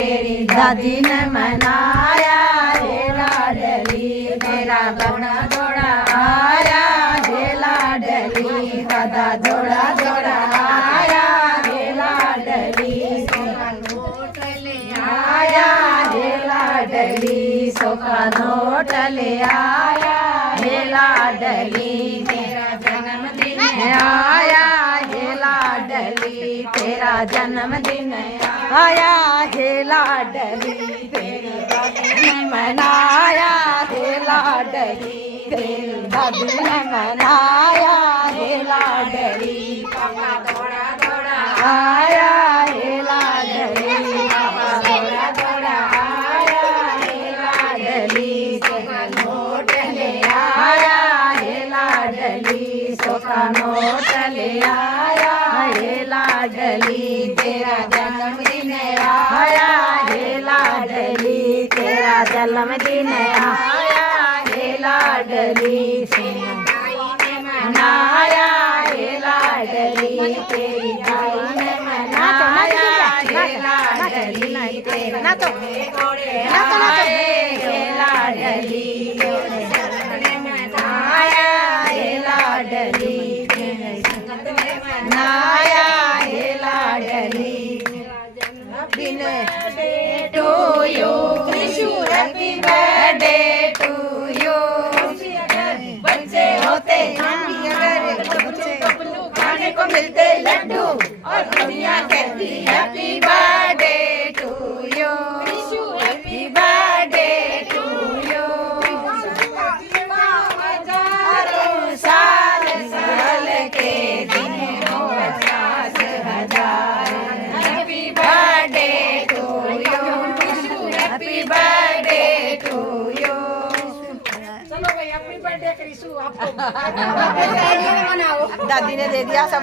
तेरी दादी ने मनाया हे लाडली, तेरा बना दौड़ा आया हे लाडली, दादा दौड़ा दौड़ा आया हे लाडली, नोट ले आया हे लाडली, सोका नोट ले आया हे लाडली, तेरा जन्मदिन आया हे लाडली, तेरा जन्मदिन आया हे लाडली, तेरी दादी ने मनाया हे लाडली, तेरी दादी ने मनाया हे लाडली, पापा दौड़ा दौड़ा आया हे लाडली, पापा दौड़ा दौड़ा आया हे लाडली, सोका नोट ले आया हे लाडली, सोका नोट ले आया हे लाडली, तेरा जन्मदिन आया हे लाडली, तेरा जन्मदिन आया हे लाडली, मनाया हे लाडली, तेरी दाई ने मनाया हे लाडली, तेरे घोड़े आए हे लाडली, मनाया हे लाडली, मनाया हे लाडली, दिन to you, wish you happy birthday to you, बच्चे होते खाने को मिलते लड्डू और दुनिया कहती happy birthday to you, wish you happy birthday to you, हजारों साल साल के दिन हो 50,000, happy birthday to you, wish you happy birthday to you. चलो भाई अपनी बर्थडे करीशू आपको दादी ने दे दिया सब।